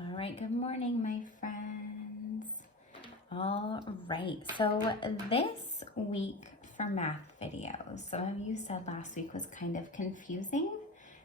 All right, good morning, my friends. All right, so this week for math videos, some of you said last week was kind of confusing.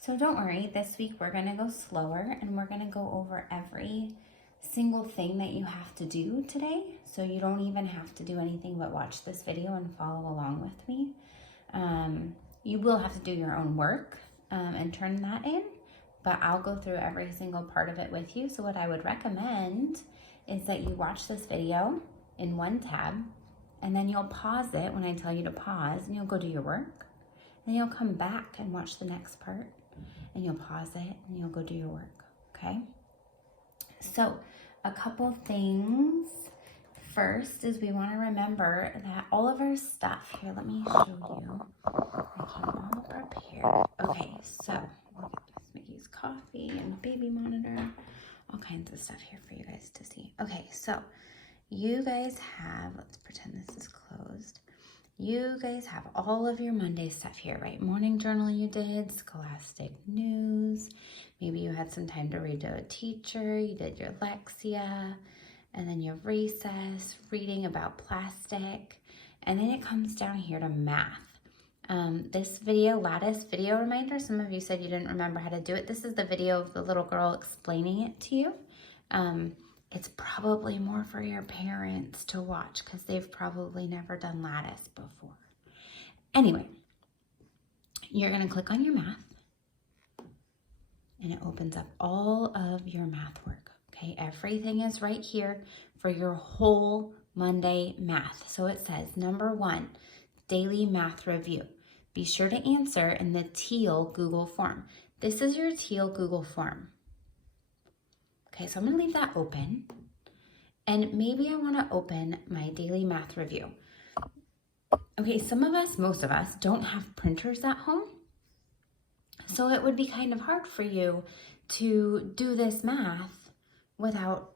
So don't worry, this week we're gonna go slower and we're gonna go over every single thing that you have to do today. So you don't even have to do anything but watch this video and follow along with me. You will have to do your own work and turn that in, but I'll go through every single part of it with you. So what I would recommend is that you watch this video in one tab, and then you'll pause it when I tell you to pause, and you'll go do your work. Then you'll come back and watch the next part, and you'll pause it, and you'll go do your work, okay? So a couple things. First is we want to remember that all of our stuff, here, let me show you. I came all prepared. Okay, so look at this, Mickey's coffee and baby monitor, all kinds of stuff here for you guys to see. Okay, so you guys have, let's pretend this is closed. You guys have all of your Monday stuff here, right? Morning journal you did, Scholastic News. Maybe you had some time to read to a teacher. You did your Lexia, and then your recess, reading about plastic. And then it comes down here to math. This video, Lattice video reminder, some of you said you didn't remember how to do it. This is the video of the little girl explaining it to you. It's probably more for your parents to watch because they've probably never done Lattice before. Anyway, you're gonna click on your math and it opens up all of your math work, okay? Everything is right here for your whole Monday math. So it says, number 1, daily math review. Be sure to answer in the teal Google form. This is your teal Google form. Okay, so I'm gonna leave that open. And maybe I wanna open my daily math review. Okay, some of us, most of us, don't have printers at home. So it would be kind of hard for you to do this math without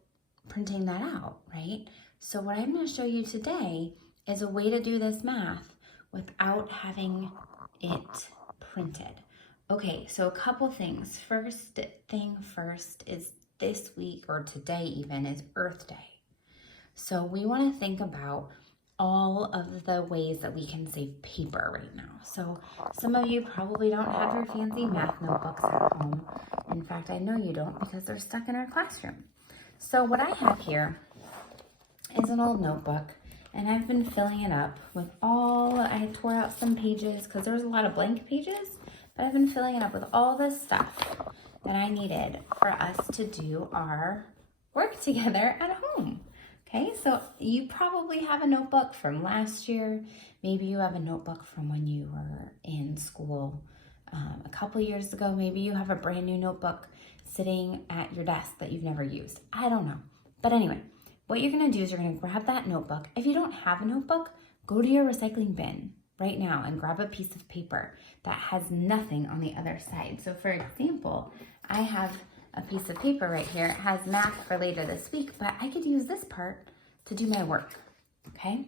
printing that out, right? So what I'm gonna show you today is a way to do this math without having it printed. Okay, so a couple things. First thing first is this week, or today even, is Earth Day. So we want to think about all of the ways that we can save paper right now. So some of you probably don't have your fancy math notebooks at home. In fact, I know you don't because they're stuck in our classroom. So what I have here is an old notebook, and I've been filling it up with I tore out some pages because there was a lot of blank pages, but I've been filling it up with all this stuff that I needed for us to do our work together at home. Okay, so you probably have a notebook from last year. Maybe you have a notebook from when you were in school a couple years ago. Maybe you have a brand new notebook sitting at your desk that you've never used. I don't know. But anyway, what you're gonna do is you're gonna grab that notebook. If you don't have a notebook, go to your recycling bin right now and grab a piece of paper that has nothing on the other side. So for example, I have a piece of paper right here. It has math for later this week, but I could use this part to do my work, okay?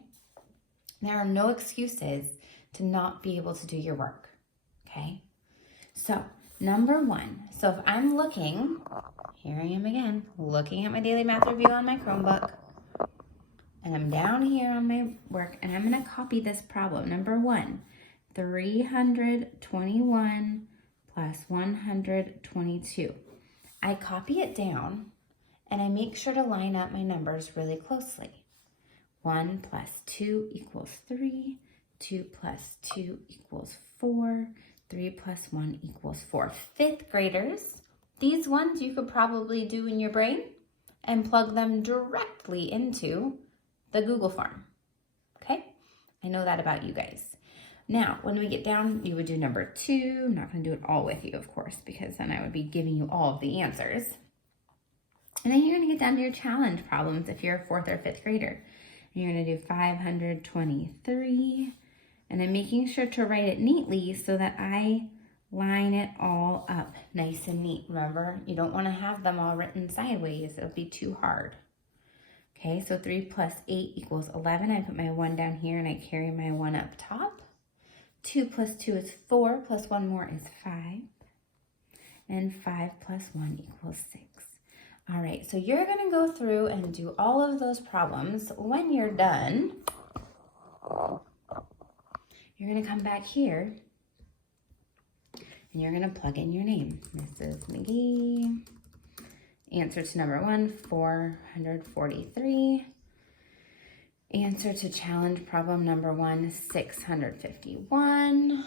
There are no excuses to not be able to do your work, okay? So number 1, so if I'm looking, here I am again, looking at my daily math review on my Chromebook, and I'm down here on my work, and I'm gonna copy this problem. Number 1, 321 plus 122. I copy it down, and I make sure to line up my numbers really closely. 1 plus 2 equals 3, 2 plus 2 equals 4, 3 plus 1 equals 4. 5th graders, these ones you could probably do in your brain and plug them directly into the Google form, okay? I know that about you guys. Now, when we get down, you would do number 2. I'm not gonna do it all with you, of course, because then I would be giving you all of the answers. And then you're gonna get down to your challenge problems if you're a 4th or 5th grader. And you're gonna do 523, and I'm making sure to write it neatly so that I line it all up nice and neat. Remember, you don't wanna have them all written sideways. It'll be too hard. Okay, so 3 plus 8 equals 11. I put my 1 down here and I carry my 1 up top. 2 plus 2 is 4, plus 1 more is 5. And 5 plus 1 equals 6. All right, so you're gonna go through and do all of those problems. When you're done, you're gonna come back here and you're gonna plug in your name. Mrs. McGee. Answer to number 1, 443. Answer to challenge problem number 1, 651.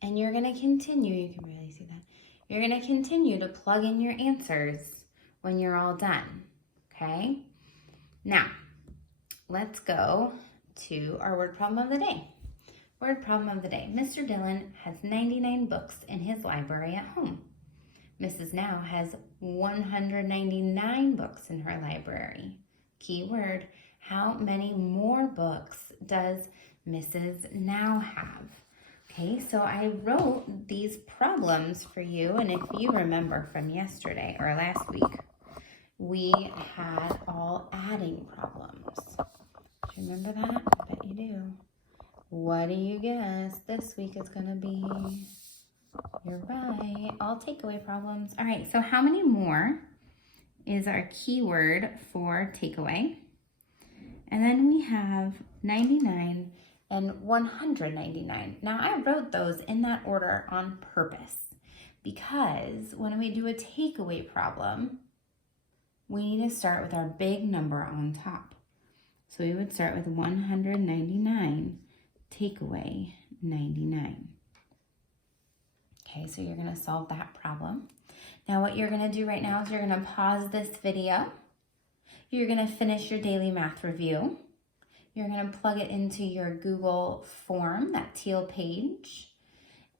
And you're gonna continue, you can really see that. You're gonna continue to plug in your answers when you're all done, okay? Now, let's go to our word problem of the day. Word problem of the day. Mr. Dillon has 99 books in his library at home. Mrs. Now has 199 books in her library. Keyword, how many more books does Mrs. Now have? Okay, so I wrote these problems for you, and if you remember from yesterday or last week, we had all adding problems. Do you remember that? I bet you do. What do you guess this week is going to be? You're right, all takeaway problems. All right, so how many more is our keyword for takeaway? And then we have 99 and 199. Now I wrote those in that order on purpose because when we do a takeaway problem, we need to start with our big number on top. So we would start with 199, takeaway 99. Okay, so you're gonna solve that problem. Now what you're gonna do right now is you're gonna pause this video. You're gonna finish your daily math review. You're gonna plug it into your Google form, that teal page.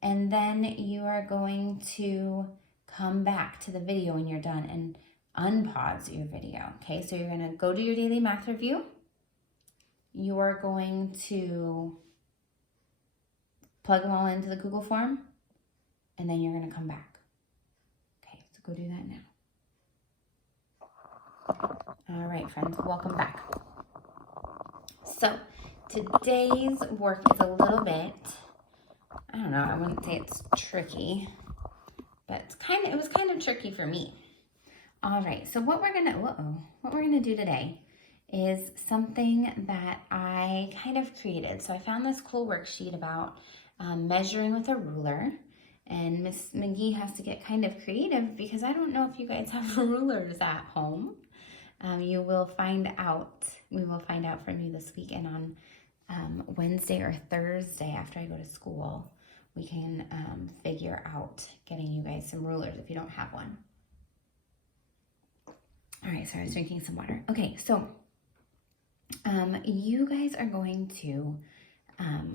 And then you are going to come back to the video when you're done and unpause your video. Okay, so you're gonna go to your daily math review. You are going to plug them all into the Google form, and then you're gonna come back. Okay, so go do that now. All right, friends, welcome back. So today's work is a little bit, I don't know, I wouldn't say it's tricky, but it was kind of tricky for me. All right, so what we're gonna do today is something that I kind of created. So I found this cool worksheet about measuring with a ruler, and Miss McGee has to get kind of creative because I don't know if you guys have rulers at home. You will find out. We will find out from you this weekend on Wednesday or Thursday after I go to school. We can figure out getting you guys some rulers if you don't have one. All right, so I was drinking some water. Okay, so you guys are going to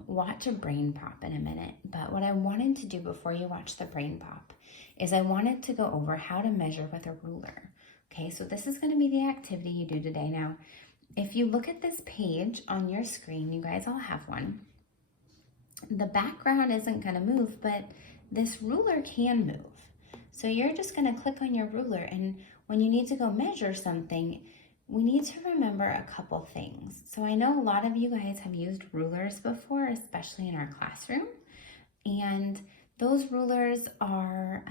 watch a brain pop in a minute, but what I wanted to do before you watch the brain pop is I wanted to go over how to measure with a ruler. Okay, so this is going to be the activity you do today. Now, if you look at this page on your screen, you guys all have one. The background isn't going to move, but this ruler can move. So you're just going to click on your ruler, and when you need to go measure something, we need to remember a couple things. So I know a lot of you guys have used rulers before, especially in our classroom, and those rulers are,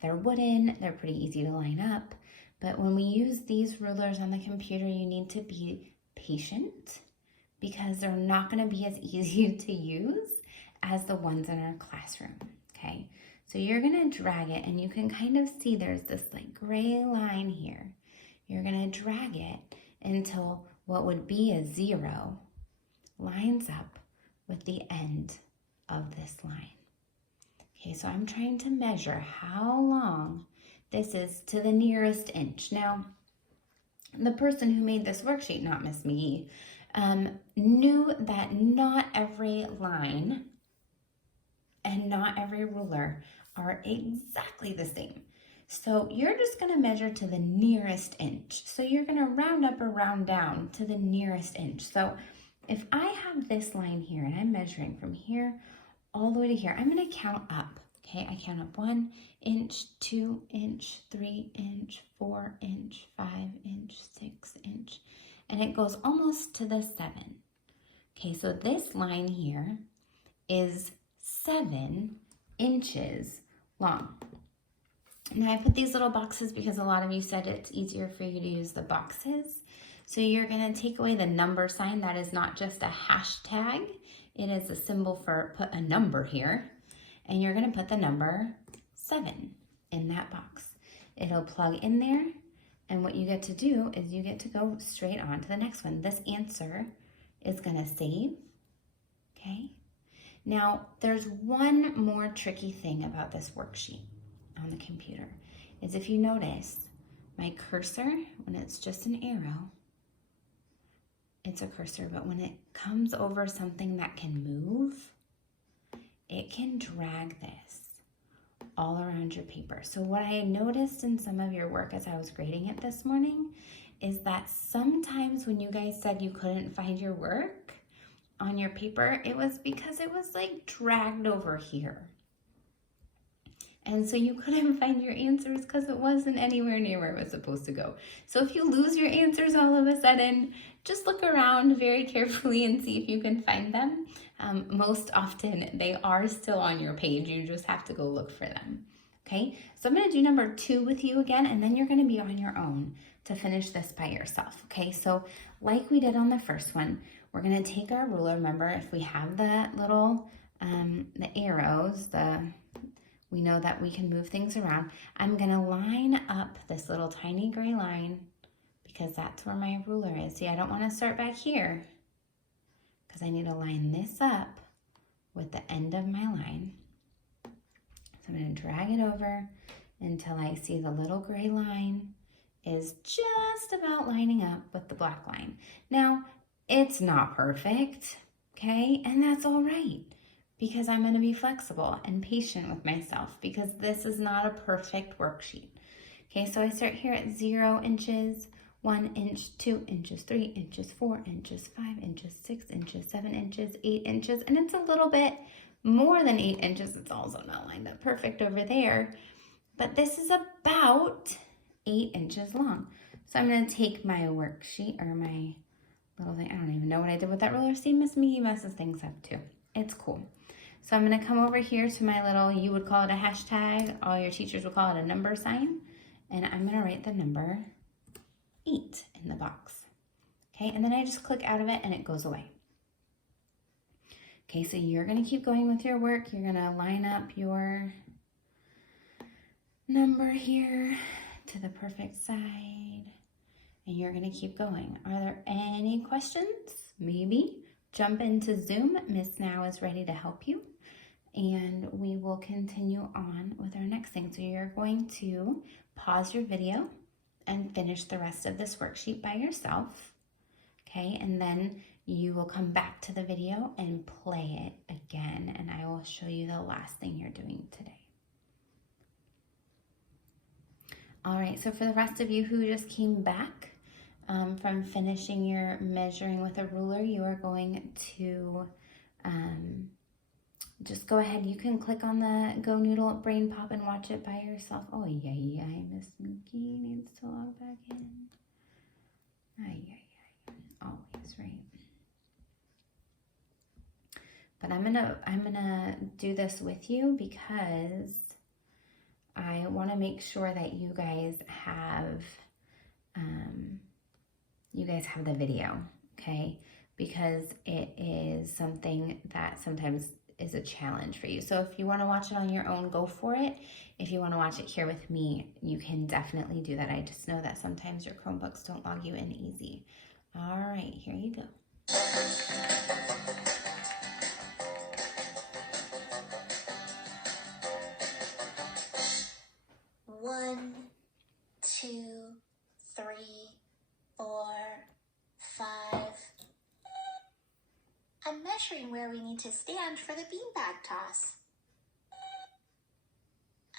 they're wooden, they're pretty easy to line up, but when we use these rulers on the computer, you need to be patient because they're not going to be as easy to use as the ones in our classroom, okay? So you're going to drag it, and you can kind of see there's this like gray line here. You're going to drag it until what would be a 0 lines up with the end of this line. Okay, so I'm trying to measure how long this is to the nearest inch. Now, the person who made this worksheet, not Miss McGee, knew that not every line and not every ruler are exactly the same. So you're just going to measure to the nearest inch. So you're going to round up or round down to the nearest inch. So if I have this line here and I'm measuring from here all the way to here, I'm going to count up. Okay, I count up 1 inch, 2 inch, 3 inch, 4 inch, 5 inch, 6 inch, and it goes almost to the 7. Okay, so this line here is 7 inches long. Now I put these little boxes because a lot of you said it's easier for you to use the boxes. So you're gonna take away the number sign. That is not just a hashtag. It is a symbol for put a number here. And you're gonna put the number 7 in that box. It'll plug in there. And what you get to do is you get to go straight on to the next one. This answer is gonna save, okay? Now, there's one more tricky thing about this worksheet on the computer, is if you notice, my cursor, when it's just an arrow, it's a cursor, but when it comes over something that can move, it can drag this all around your paper. So what I noticed in some of your work as I was grading it this morning is that sometimes when you guys said you couldn't find your work on your paper, it was because it was like dragged over here. And so you couldn't find your answers because it wasn't anywhere near where it was supposed to go. So if you lose your answers all of a sudden, just look around very carefully and see if you can find them. Most often they are still on your page. You just have to go look for them. Okay, so I'm gonna do number 2 with you again, and then you're gonna be on your own to finish this by yourself. Okay, so like we did on the first one, we're gonna take our ruler. Remember, if we have the little, the arrows, we know that we can move things around. I'm gonna line up this little tiny gray line because that's where my ruler is. See, I don't wanna start back here because I need to line this up with the end of my line. So I'm gonna drag it over until I see the little gray line is just about lining up with the black line. Now, it's not perfect, okay? And that's all right, because I'm gonna be flexible and patient with myself because this is not a perfect worksheet. Okay, so I start here at 0 inches, 1 inch, 2 inches, 3 inches, 4 inches, 5 inches, 6 inches, 7 inches, 8 inches, and it's a little bit more than 8 inches. It's also not lined up perfect over there, but this is about 8 inches long. So I'm gonna take my worksheet or my little thing. I don't even know what I did with that ruler. See, Miss Miggy messes things up too. It's cool. So I'm gonna come over here to my little, you would call it a hashtag, all your teachers would call it a number sign, and I'm gonna write the number 8 in the box. Okay, and then I just click out of it and it goes away. Okay, so you're gonna keep going with your work. You're gonna line up your number here to the perfect side, and you're gonna keep going. Are there any questions? Maybe. Jump into Zoom. Miss Now is ready to help you. And we will continue on with our next thing. So you're going to pause your video and finish the rest of this worksheet by yourself. Okay, and then you will come back to the video and play it again, and I will show you the last thing you're doing today. All right, so for the rest of you who just came back from finishing your measuring with a ruler, you are going to just go ahead. You can click on the Go Noodle Brain Pop and watch it by yourself. Oh, yeah, Miss Mickey needs to log back in. Always, right? But I'm gonna do this with you because I want to make sure that you guys have the video, okay? Because it is something that sometimes is a challenge for you. So if you want to watch it on your own, go for it. If you want to watch it here with me, you can definitely do that. I just know that sometimes your Chromebooks don't log you in easy. All right, here you go. One, 2, 3, 4, 5. I'm measuring where we need to stand for the beanbag toss.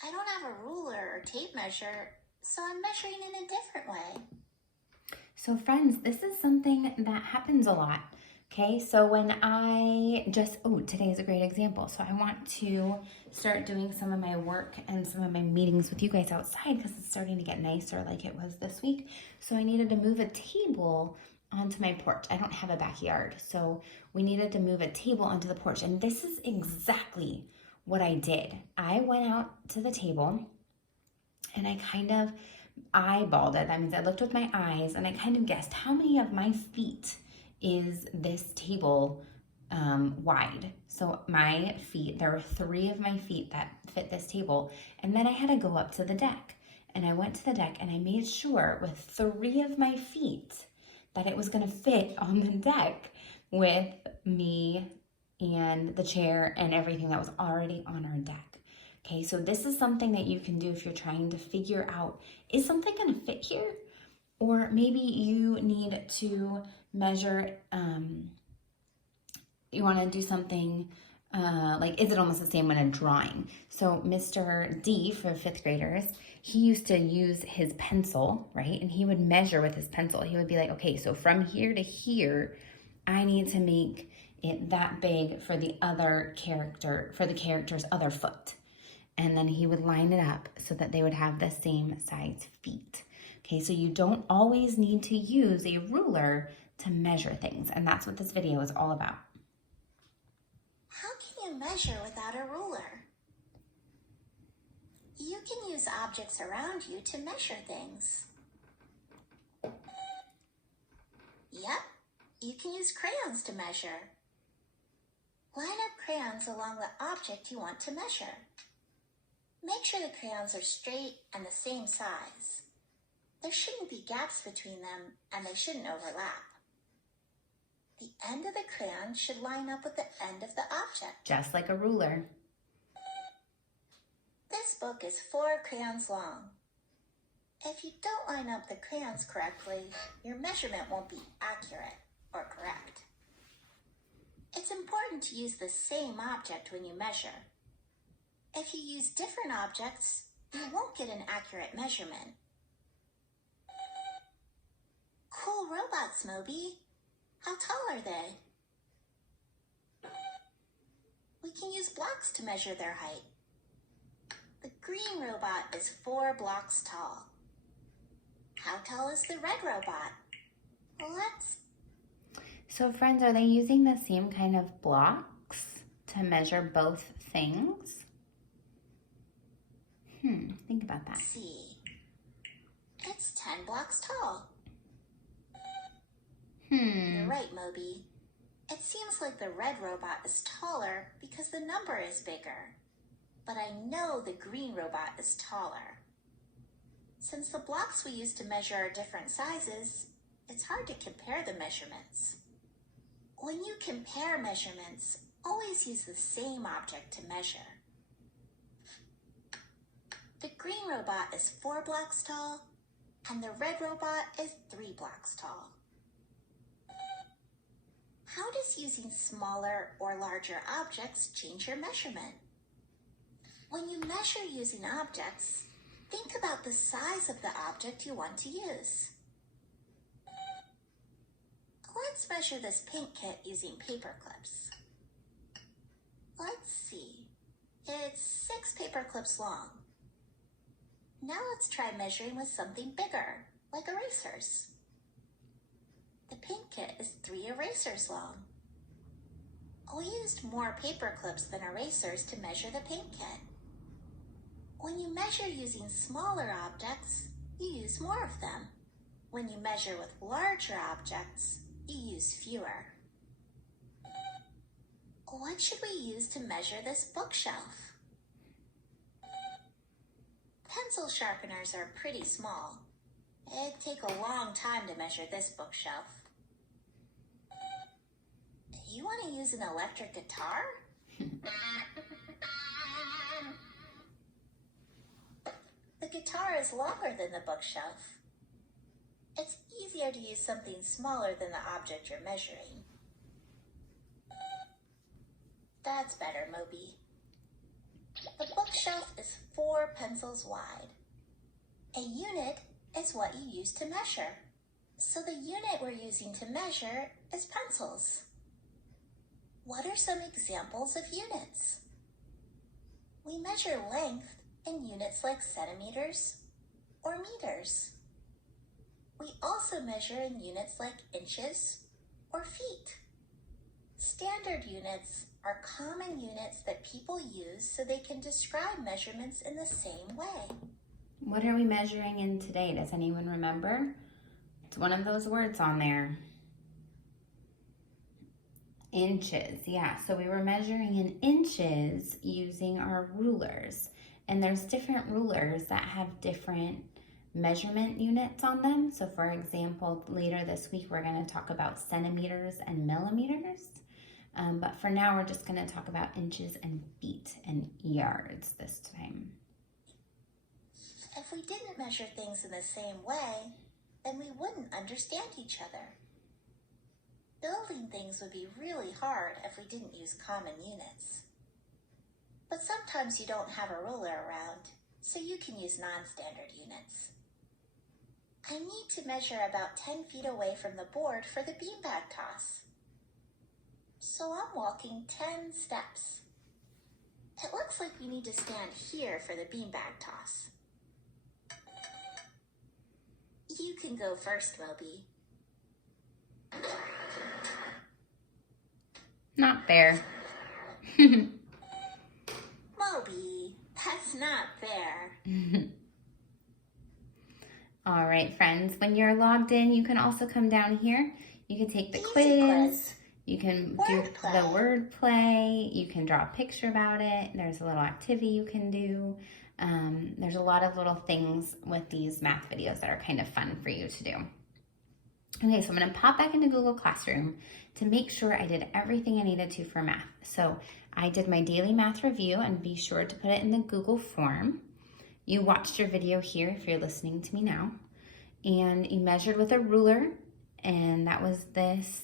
I don't have a ruler or tape measure, so I'm measuring in a different way. So friends, this is something that happens a lot. Okay, so when today is a great example. So I want to start doing some of my work and some of my meetings with you guys outside because it's starting to get nicer like it was this week. So I needed to move a table onto my porch. I don't have a backyard, so we needed to move a table onto the porch. And this is exactly what I did. I went out to the table and I kind of eyeballed it. That means I looked with my eyes and I kind of guessed how many of my feet is this table wide. So my feet, there were 3 of my feet that fit this table. And then I had to go up to the deck. And I went to the deck and I made sure with 3 of my feet that it was going to fit on the deck with me and the chair and everything that was already on our deck. Okay, so this is something that you can do if you're trying to figure out, is something going to fit here? Or maybe you need to measure, you want to do something like, is it almost the same when a drawing? So Mr. D, for 5th graders, he used to use his pencil, right? And he would measure with his pencil. He would be like, okay, so from here to here, I need to make it that big for the other character, for the character's other foot. And then he would line it up so that they would have the same size feet. Okay, so you don't always need to use a ruler to measure things, and that's what this video is all about. How can you measure without a ruler? You can use objects around you to measure things. Yep, you can use crayons to measure. Line up crayons along the object you want to measure. Make sure the crayons are straight and the same size. There shouldn't be gaps between them, and they shouldn't overlap. The end of the crayon should line up with the end of the object. Just like a ruler. This book is 4 crayons long. If you don't line up the crayons correctly, your measurement won't be accurate or correct. It's important to use the same object when you measure. If you use different objects, you won't get an accurate measurement. Cool robots, Moby. How tall are they? We can use blocks to measure their height. The green robot is 4 blocks tall. How tall is the red robot? So friends, are they using the same kind of blocks to measure both things? Think about that. See. It's 10 blocks tall. You're right, Moby. It seems like the red robot is taller because the number is bigger. But I know the green robot is taller. Since the blocks we use to measure are different sizes, it's hard to compare the measurements. When you compare measurements, always use the same object to measure. The green robot is 4 blocks tall, and the red robot is 3 blocks tall. How does using smaller or larger objects change your measurement? When you measure using objects, think about the size of the object you want to use. Let's measure this paint kit using paper clips. Let's see. It's 6 paper clips long. Now let's try measuring with something bigger, like erasers. The paint kit is 3 erasers long. We used more paper clips than erasers to measure the paint kit. When you measure using smaller objects, you use more of them. When you measure with larger objects, you use fewer. What should we use to measure this bookshelf? Pencil sharpeners are pretty small. It'd take a long time to measure this bookshelf. You want to use an electric guitar? The guitar is longer than the bookshelf. It's easier to use something smaller than the object you're measuring. That's better, Moby. The bookshelf is 4 pencils wide. A unit is what you use to measure. So the unit we're using to measure is pencils. What are some examples of units? We measure length in units like centimeters or meters. We also measure in units like inches or feet. Standard units are common units that people use so they can describe measurements in the same way. What are we measuring in today? Does anyone remember? It's one of those words on there. Inches, yeah. So we were measuring in inches using our rulers. And there's different rulers that have different measurement units on them. So for example, later this week, we're going to talk about centimeters and millimeters. But for now, we're just going to talk about inches and feet and yards this time. If we didn't measure things in the same way, then we wouldn't understand each other. Building things would be really hard if we didn't use common units. But sometimes you don't have a ruler around, so you can use non-standard units. I need to measure about 10 feet away from the board for the beanbag toss. So I'm walking 10 steps. It looks like we need to stand here for the beanbag toss. You can go first, Moby. Not fair. Moby, that's not fair. All right, friends, when you're logged in, you can also come down here. You can take the Easy quiz. You can do Wordplay. the word play. You can draw a picture about it. There's a little activity you can do. There's a lot of little things with these math videos that are kind of fun for you to do. Okay, so I'm going to pop back into Google Classroom to make sure I did everything I needed to for math. So I did my daily math review, and be sure to put it in the Google form. You watched your video here if you're listening to me now, and you measured with a ruler, and that was this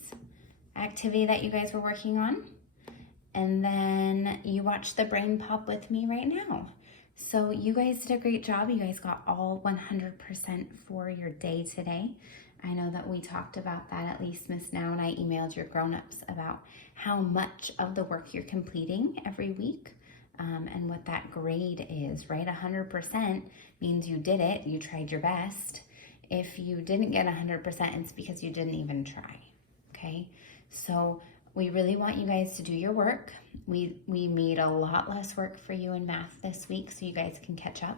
activity that you guys were working on. And then you watched the brain pop with me right now. So you guys did a great job. You guys got all 100% for your day today. I know that we talked about that, at least Miss Now and I emailed your grown-ups about how much of the work you're completing every week and what that grade is, right? 100% means you did it, you tried your best. If you didn't get 100%, it's because you didn't even try, okay? So we really want you guys to do your work. We made a lot less work for you in math this week so you guys can catch up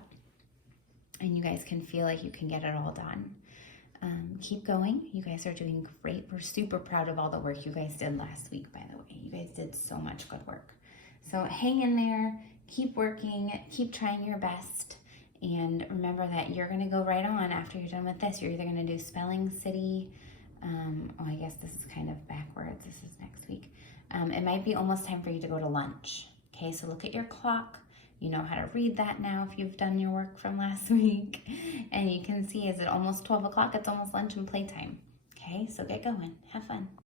and you guys can feel like you can get it all done. Keep going. You guys are doing great. We're super proud of all the work you guys did last week, by the way. You guys did so much good work. So hang in there, keep working, keep trying your best, and remember that you're going to go right on after you're done with this. You're either going to do Spelling City. I guess this is kind of backwards. This is next week. It might be almost time for you to go to lunch. Okay, so look at your clock. You know how to read that now if you've done your work from last week. And you can see, is it almost 12 o'clock? It's almost lunch and playtime. Okay, so get going. Have fun.